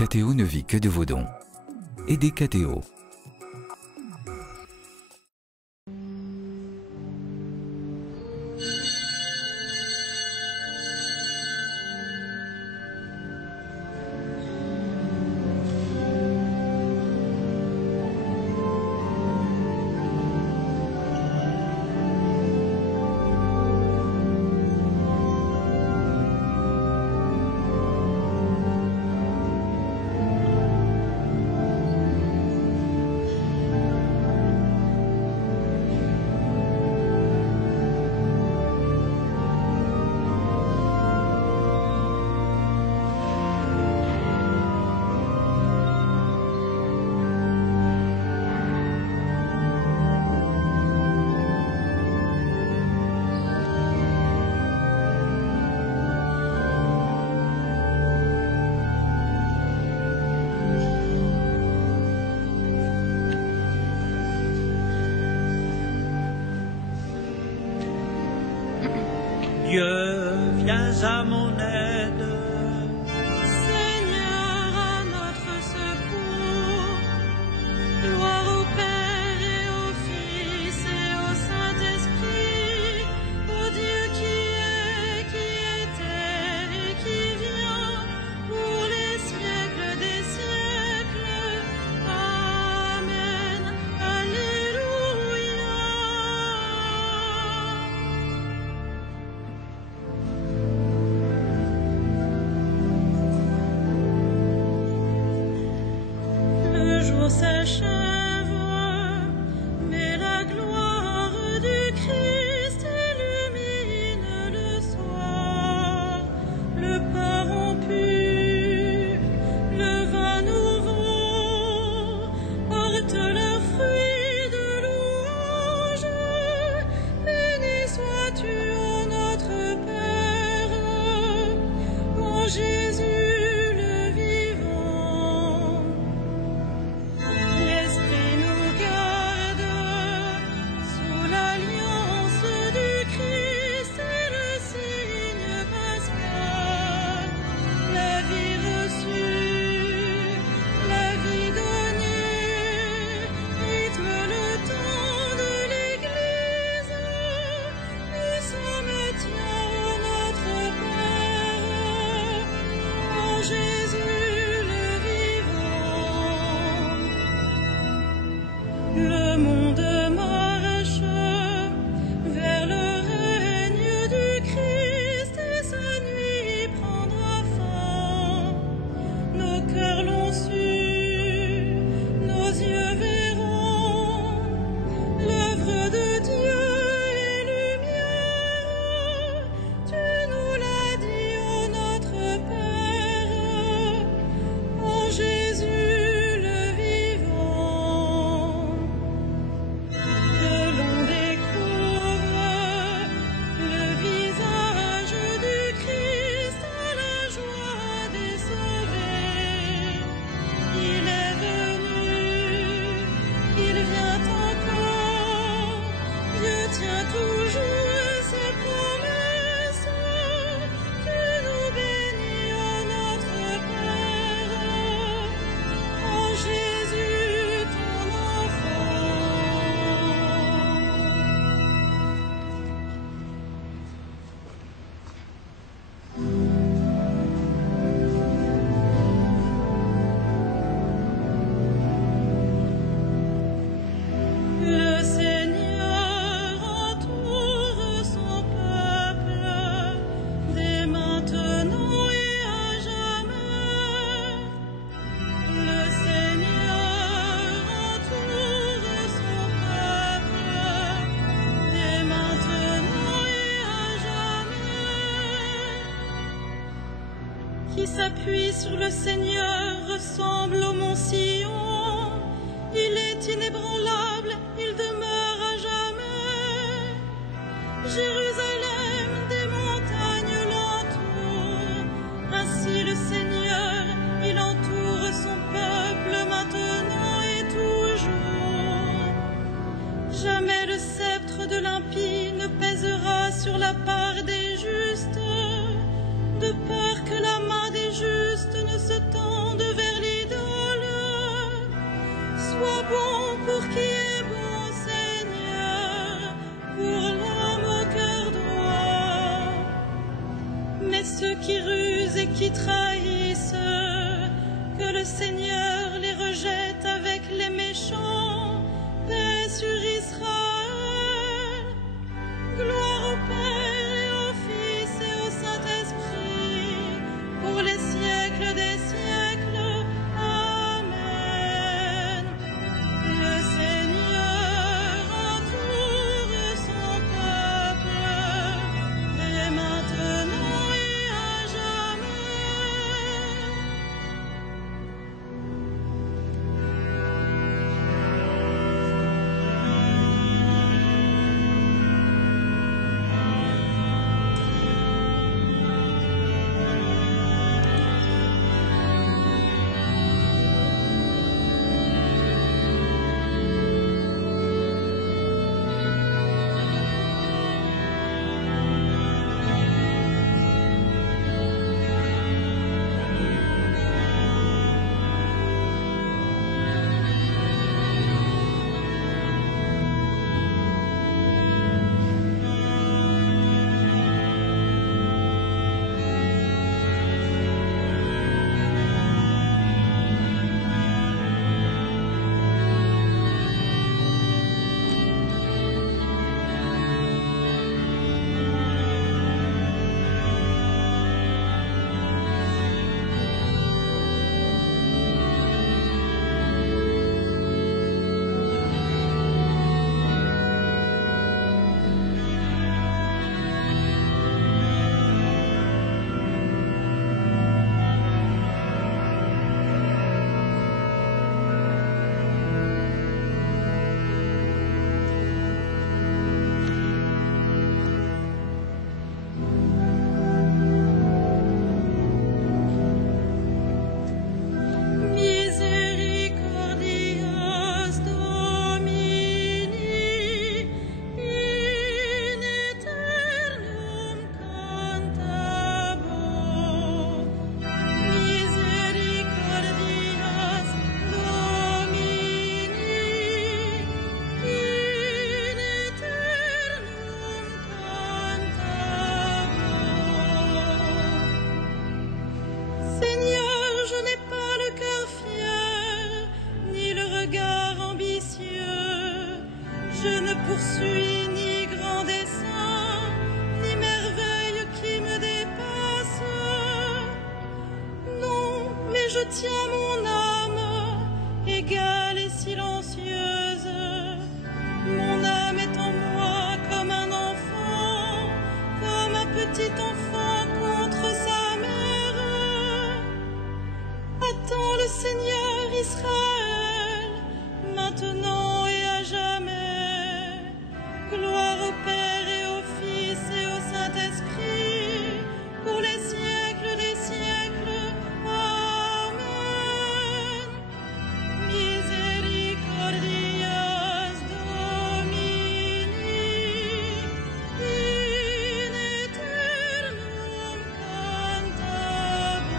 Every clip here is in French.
KTO ne vit que de vos dons. Aidez KTO. Dieu, viens à mon aide. Seigneur, à notre secours. Gloire au Père et au Fils et au Saint-Esprit, au Dieu qui est, qui était et qui vient, pour les siècles des siècles. Amen. Alléluia. Le jour s'achève, mais la gloire du Christ illumine le soir. Le pain rompu, le vin nouveau, portent leurs fruits de louange. Béni sois-tu, ô notre Père, ô Jésus le vivant. L'Esprit nous garde sous l'alliance du Christ et le signe pascal. La vie reçue, la vie donnée, rythme le temps de l'Église. Nous sommes tiens, ô notre Père, ô Jésus le vivant. Le monde marche vers le règne du Christ et sa nuit prendra fin. Nos cœurs l'ont su, nos yeux verront l'œuvre de Dieu et lumière. Tu nous l'as dit, ô notre Père, ô Jésus le vivant. Que l'on découvre le visage du Christ à la joie des sauvés. Il est venu, il vient encore. Dieu tient toujours ses promesses. Tu nous bénis, ô notre Père, ô Jésus ton enfant. Le Seigneur entoure son peuple dès maintenant et à jamais. Le Seigneur entoure son peuple dès maintenant et à jamais. Qui s'appuie sur le Seigneur ressemble au mont Sion. Il est inébranlable, il demeure à jamais. Jérusalem, des montagnes l'entourent. Ainsi le Seigneur, il entoure son peuple maintenant et toujours. Jamais le sceptre de l'impie ne pèsera sur la part des justes, de peur que la main des justes ne se tende vers qui trahissent, que le Seigneur les rejette avec les méchants. Paix sur Israël, gloire au Père et au Fils et au Saint-Esprit, pour les siècles des siècles. Amen. Le Seigneur entoure son peuple, dès maintenant et à jamais. Misericordias Domini, in aeternum cantabor. Misericordias Domini, in aeternum cantabor. Seigneur, je n'ai pas le cœur fier, ni le regard ambitieux. Je ne poursuis ni grand dessein, ni merveille qui me dépasse. Non, mais je tiens mon âme, égale et silencieuse. Mon âme est en moi comme un enfant, comme un petit enfant contre sa mère. Attends le Seigneur Israël, maintenant et à jamais. Gloire au Père et au Fils et au Saint-Esprit, pour les siècles des siècles. Amen. Misericordias Domini, in aeternum cantabor.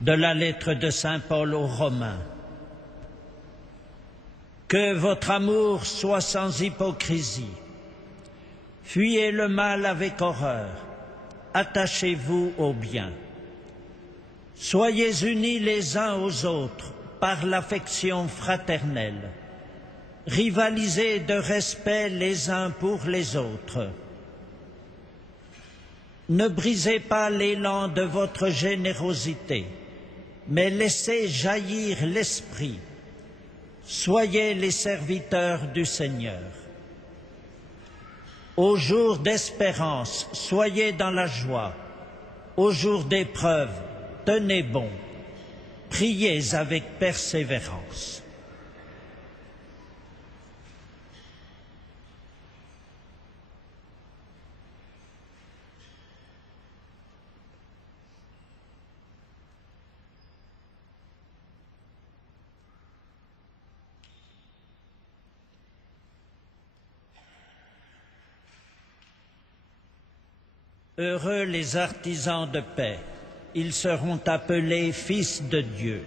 De la lettre de saint Paul aux Romains. Que votre amour soit sans hypocrisie. Fuyez le mal avec horreur. Attachez-vous au bien. Soyez unis les uns aux autres par l'affection fraternelle. Rivalisez de respect les uns pour les autres. Ne brisez pas l'élan de votre générosité, mais laissez jaillir l'esprit. Soyez les serviteurs du Seigneur. Au jour d'espérance, soyez dans la joie. Au jour d'épreuve, tenez bon. Priez avec persévérance. Heureux les artisans de paix, ils seront appelés fils de Dieu.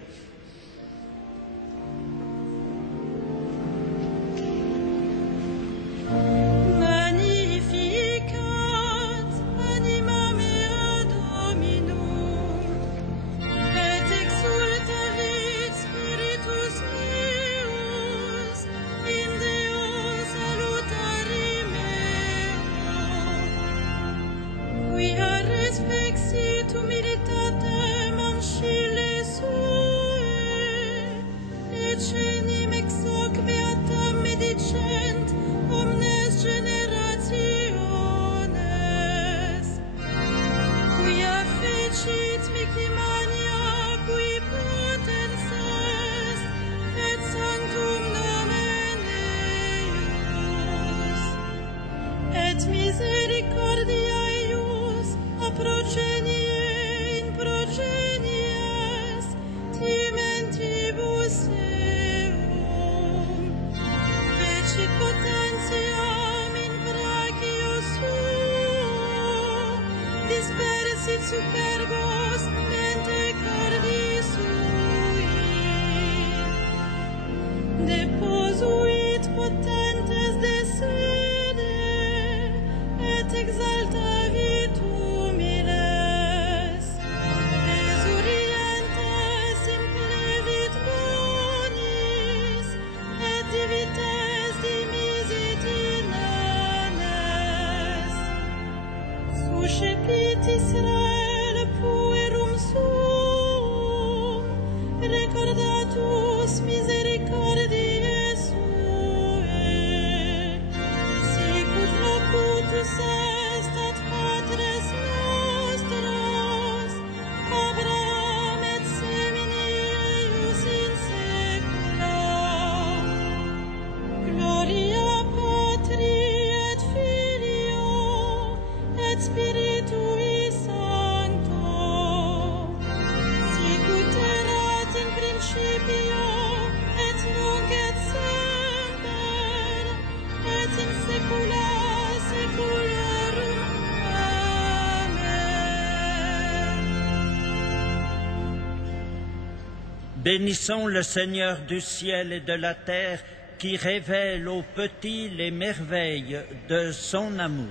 Bénissons le Seigneur du ciel et de la terre qui révèle aux petits les merveilles de son amour.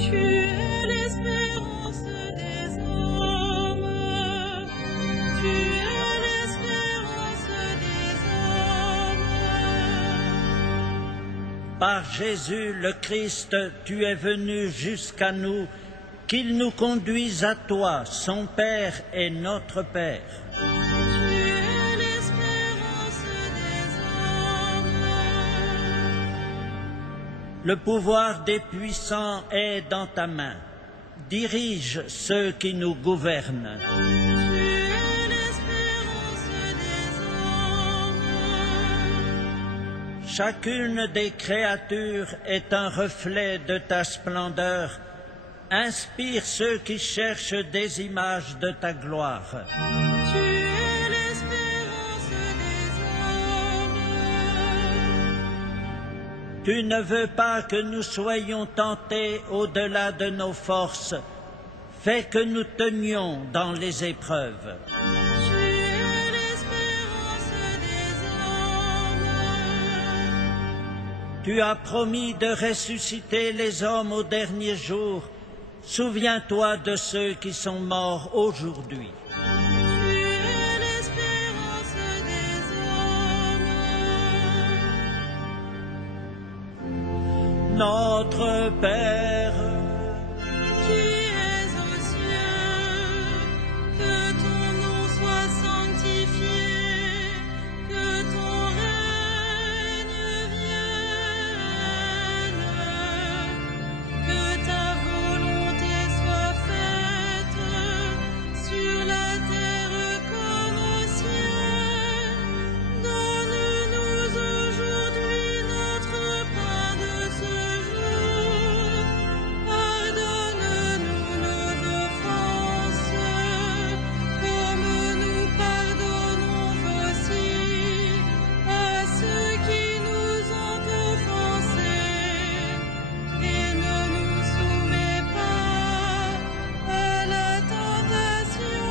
Tu es l'espérance des hommes, tu es l'espérance des hommes. Par Jésus le Christ, tu es venu jusqu'à nous, qu'il nous conduise à toi, son Père et notre Père. Tu es l'espérance des hommes. Le pouvoir des puissants est dans ta main. Dirige ceux qui nous gouvernent. Tu es l'espérance des hommes. Chacune des créatures est un reflet de ta splendeur. Inspire ceux qui cherchent des images de ta gloire. Tu es l'espérance des hommes. Tu ne veux pas que nous soyons tentés au-delà de nos forces. Fais que nous tenions dans les épreuves. Tu es l'espérance des hommes. Tu as promis de ressusciter les hommes au dernier jour. Souviens-toi de ceux qui sont morts aujourd'hui. Tu es l'espérance des hommes. Notre Père, Qui es aux cieux, que ton nom soit sanctifié, que ton règne vienne, que ta volonté soit faite sur la terre comme au ciel. Donne-nous aujourd'hui notre pain de ce jour. Pardonne-nous nos offenses, comme nous pardonnons aussi à ceux qui nous ont offensés. Et ne nous soumets pas à la tentation,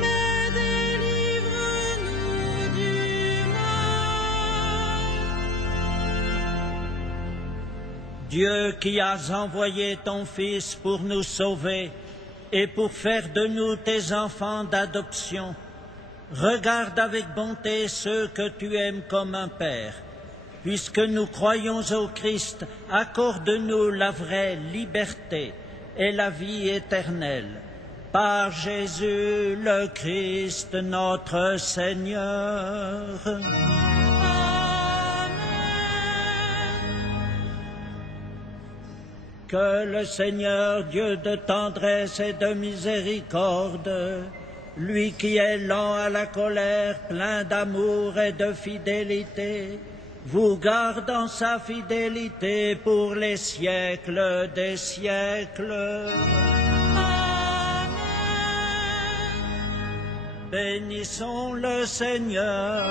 mais délivre-nous du mal. Dieu qui as envoyé ton Fils pour nous sauver et pour faire de nous tes enfants d'adoption, regarde avec bonté ceux que tu aimes comme un Père. Puisque nous croyons au Christ, accorde-nous la vraie liberté et la vie éternelle. Par Jésus le Christ notre Seigneur. Amen. Que le Seigneur, Dieu de tendresse et de miséricorde, lui qui est lent à la colère, plein d'amour et de fidélité, vous garde en sa fidélité pour les siècles des siècles. Amen. Bénissons le Seigneur.